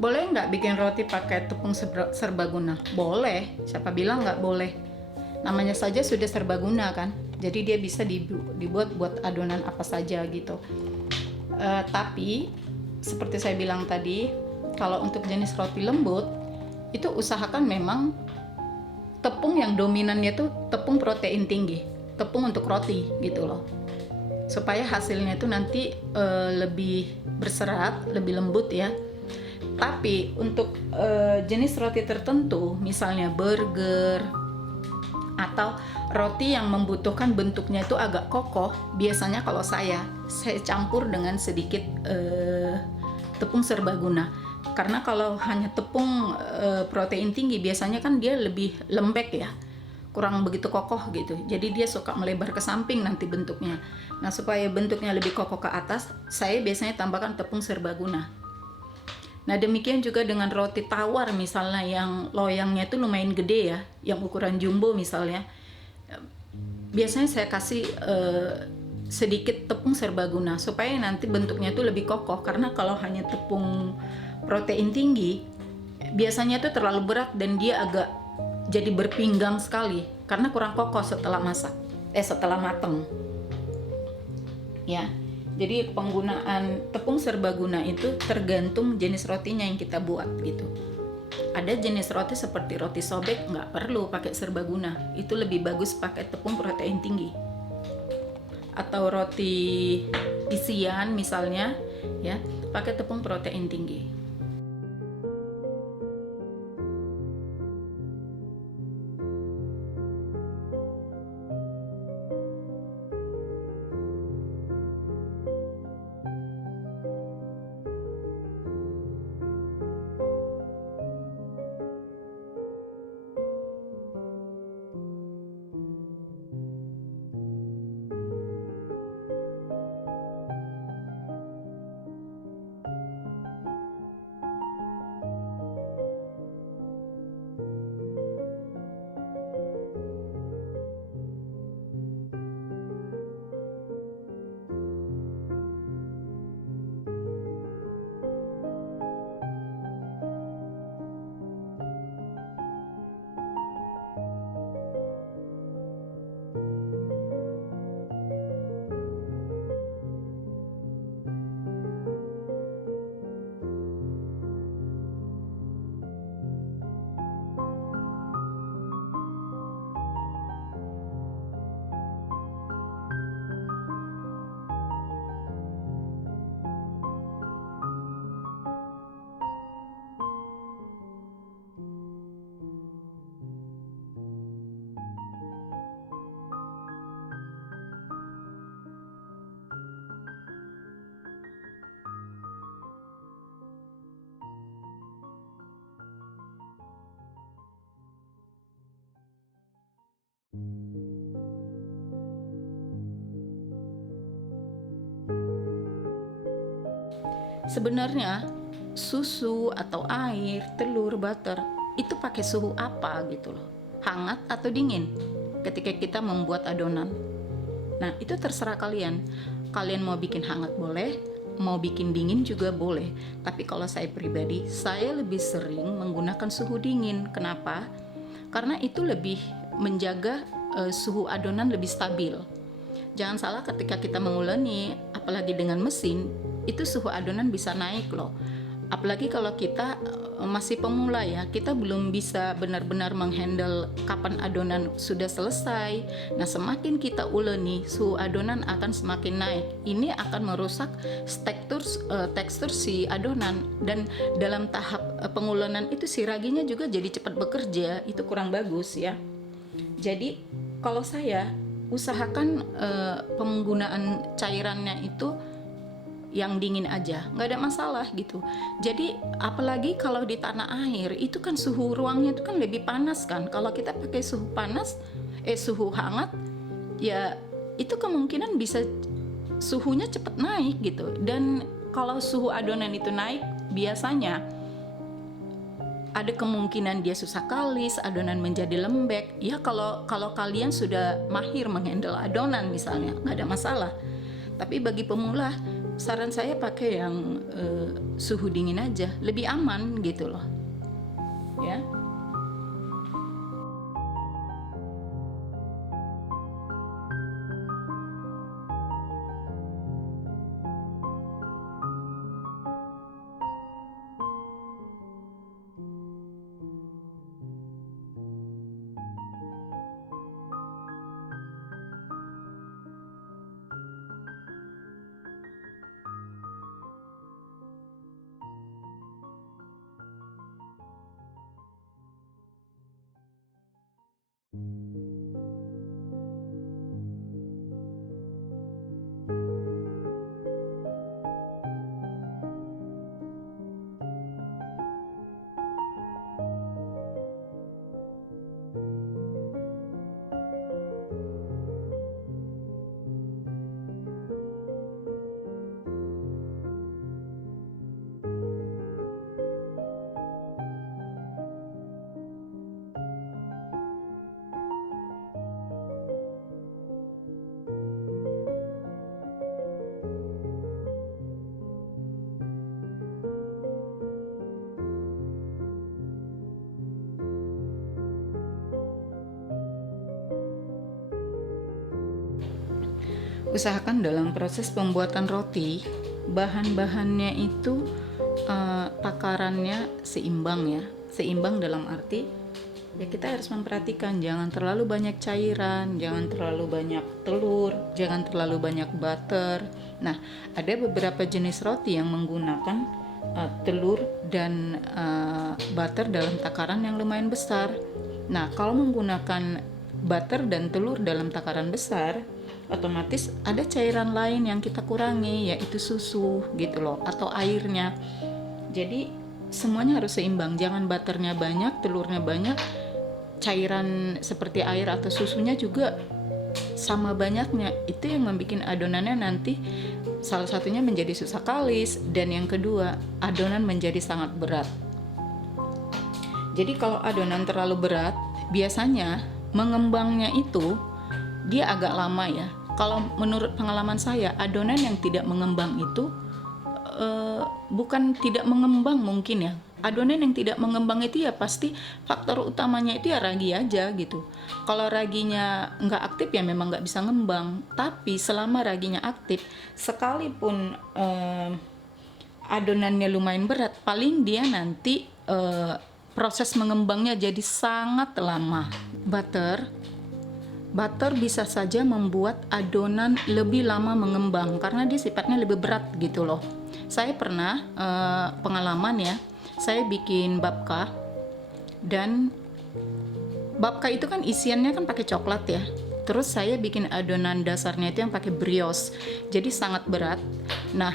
Boleh nggak bikin roti pakai tepung serbaguna? Boleh, siapa bilang nggak boleh? Namanya saja sudah serbaguna kan, jadi dia bisa dibuat buat adonan apa saja gitu. Tapi seperti saya bilang tadi, kalau untuk jenis roti lembut itu usahakan memang tepung yang dominannya itu tepung protein tinggi, tepung untuk roti gitu loh, supaya hasilnya itu nanti lebih berserat, lebih lembut ya. Tapi untuk jenis roti tertentu, misalnya burger atau roti yang membutuhkan bentuknya itu agak kokoh, biasanya kalau saya campur dengan sedikit tepung serbaguna. Karena kalau hanya tepung protein tinggi, biasanya kan dia lebih lembek ya, kurang begitu kokoh gitu. Jadi dia suka melebar ke samping nanti bentuknya. Nah, supaya bentuknya lebih kokoh ke atas, saya biasanya tambahkan tepung serbaguna. Nah, demikian juga dengan roti tawar misalnya yang loyangnya itu lumayan gede ya, yang ukuran jumbo misalnya. Biasanya saya kasih sedikit tepung serbaguna supaya nanti bentuknya itu lebih kokoh, karena kalau hanya tepung protein tinggi biasanya itu terlalu berat dan dia agak jadi berpinggang sekali karena kurang kokoh setelah matang. Ya. Jadi penggunaan tepung serbaguna itu tergantung jenis rotinya yang kita buat gitu. Ada jenis roti seperti roti sobek nggak perlu pakai serbaguna, itu lebih bagus pakai tepung protein tinggi. Atau roti isian misalnya ya, pakai tepung protein tinggi. Sebenarnya susu atau air, telur, butter itu pakai suhu apa gitu loh, hangat atau dingin ketika kita membuat adonan. Nah, itu terserah kalian. Kalian mau bikin hangat boleh, mau bikin dingin juga boleh. Tapi kalau saya pribadi, saya lebih sering menggunakan suhu dingin. Kenapa? Karena itu lebih menjaga suhu adonan lebih stabil. Jangan salah, ketika kita menguleni, apalagi dengan mesin, itu suhu adonan bisa naik loh. Apalagi kalau kita masih pemula ya, kita belum bisa benar-benar menghandle kapan adonan sudah selesai. Nah, semakin kita uleni, suhu adonan akan semakin naik. Ini akan merusak tekstur si adonan, dan dalam tahap pengulenan itu si raginya juga jadi cepat bekerja, itu kurang bagus ya. Jadi kalau saya usahakan penggunaan cairannya itu yang dingin aja, nggak ada masalah gitu. Jadi apalagi kalau di tanah air itu kan suhu ruangnya itu kan lebih panas kan. Kalau kita pakai suhu hangat ya, itu kemungkinan bisa suhunya cepat naik gitu. Dan kalau suhu adonan itu naik, biasanya ada kemungkinan dia susah kalis, adonan menjadi lembek. Ya kalau kalian sudah mahir menghandle adonan misalnya, nggak ada masalah. Tapi bagi pemula, saran saya pakai yang suhu dingin aja, lebih aman gitu loh, ya. Usahakan dalam proses pembuatan roti, bahan-bahannya itu takarannya seimbang ya. Seimbang dalam arti ya kita harus memperhatikan jangan terlalu banyak cairan, jangan terlalu banyak telur, jangan terlalu banyak butter. Nah, ada beberapa jenis roti yang menggunakan telur dan butter dalam takaran yang lumayan besar. Nah, kalau menggunakan butter dan telur dalam takaran besar, otomatis ada cairan lain yang kita kurangi, yaitu susu gitu loh, atau airnya. Jadi semuanya harus seimbang, jangan butternya banyak, telurnya banyak, cairan seperti air atau susunya juga sama banyaknya. Itu yang membuat adonannya nanti salah satunya menjadi susah kalis, dan yang kedua adonan menjadi sangat berat. Jadi kalau adonan terlalu berat, biasanya mengembangnya itu dia agak lama ya. Kalau menurut pengalaman saya, adonan yang tidak mengembang itu bukan tidak mengembang mungkin ya. Adonan yang tidak mengembang itu ya pasti faktor utamanya itu ya ragi aja gitu. Kalau raginya nggak aktif ya memang nggak bisa ngembang. Tapi selama raginya aktif, sekalipun adonannya lumayan berat, paling dia nanti proses mengembangnya jadi sangat lama. Butter bisa saja membuat adonan lebih lama mengembang karena dia sifatnya lebih berat gitu loh. Saya pernah pengalaman ya, saya bikin babka, dan babka itu kan isiannya kan pakai coklat ya. Terus saya bikin adonan dasarnya itu yang pakai brioche, jadi sangat berat. Nah,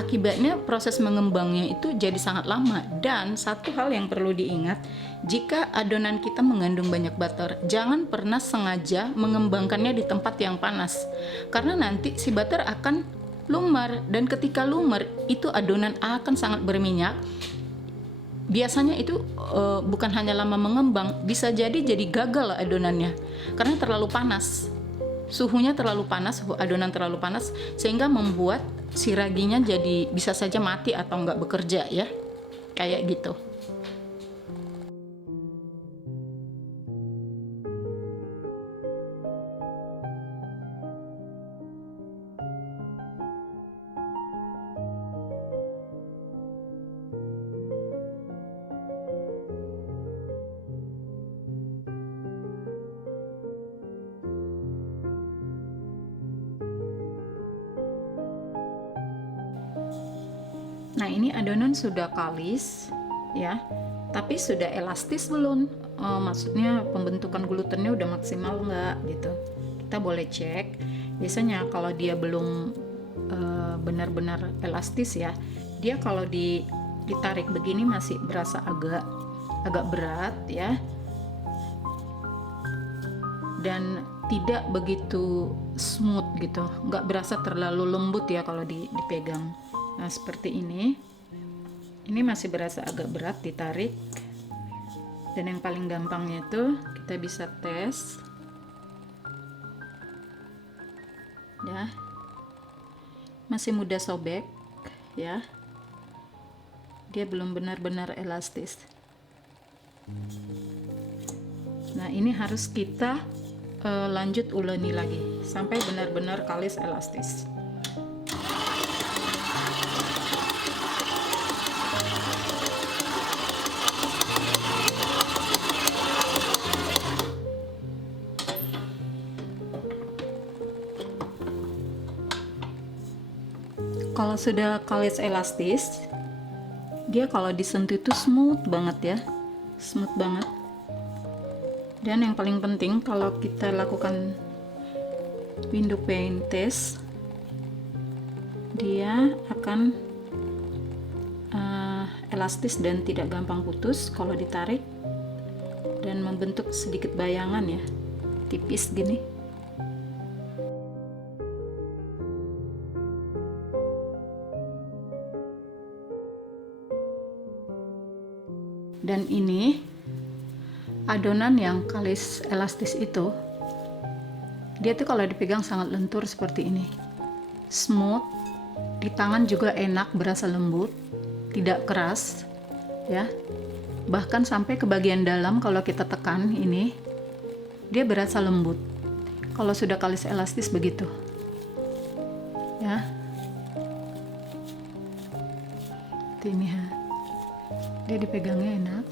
akibatnya proses mengembangnya itu jadi sangat lama. Dan satu hal yang perlu diingat, jika adonan kita mengandung banyak butter, jangan pernah sengaja mengembangkannya di tempat yang panas, karena nanti si butter akan lumar, dan ketika lumar itu adonan akan sangat berminyak. Biasanya itu bukan hanya lama mengembang, bisa jadi gagal adonannya karena terlalu panas. Suhunya terlalu panas, suhu adonan terlalu panas, sehingga membuat si raginya jadi bisa saja mati atau nggak bekerja ya, kayak gitu. Nah, ini adonan sudah kalis ya, tapi sudah elastis belum? Maksudnya pembentukan glutennya udah maksimal nggak gitu. Kita boleh cek. Biasanya kalau dia belum benar-benar elastis ya, dia kalau ditarik begini masih berasa agak berat ya, dan tidak begitu smooth gitu, nggak berasa terlalu lembut ya kalau dipegang. Nah, seperti ini masih berasa agak berat ditarik. Dan yang paling gampangnya itu kita bisa tes ya, masih mudah sobek ya, dia belum benar-benar elastis. Nah ini harus kita lanjut uleni lagi sampai benar-benar kalis elastis. Kalau sudah kalis elastis, dia kalau disentuh itu smooth banget ya, smooth banget. Dan yang paling penting kalau kita lakukan window pane test, dia akan elastis dan tidak gampang putus kalau ditarik, dan membentuk sedikit bayangan ya, tipis gini. Dan ini adonan yang kalis elastis itu, dia tuh kalau dipegang sangat lentur seperti ini, smooth, di tangan juga enak, berasa lembut, tidak keras ya, bahkan sampai ke bagian dalam kalau kita tekan ini, dia berasa lembut. Kalau sudah kalis elastis begitu ya, ini ya, dia dipegangnya enak.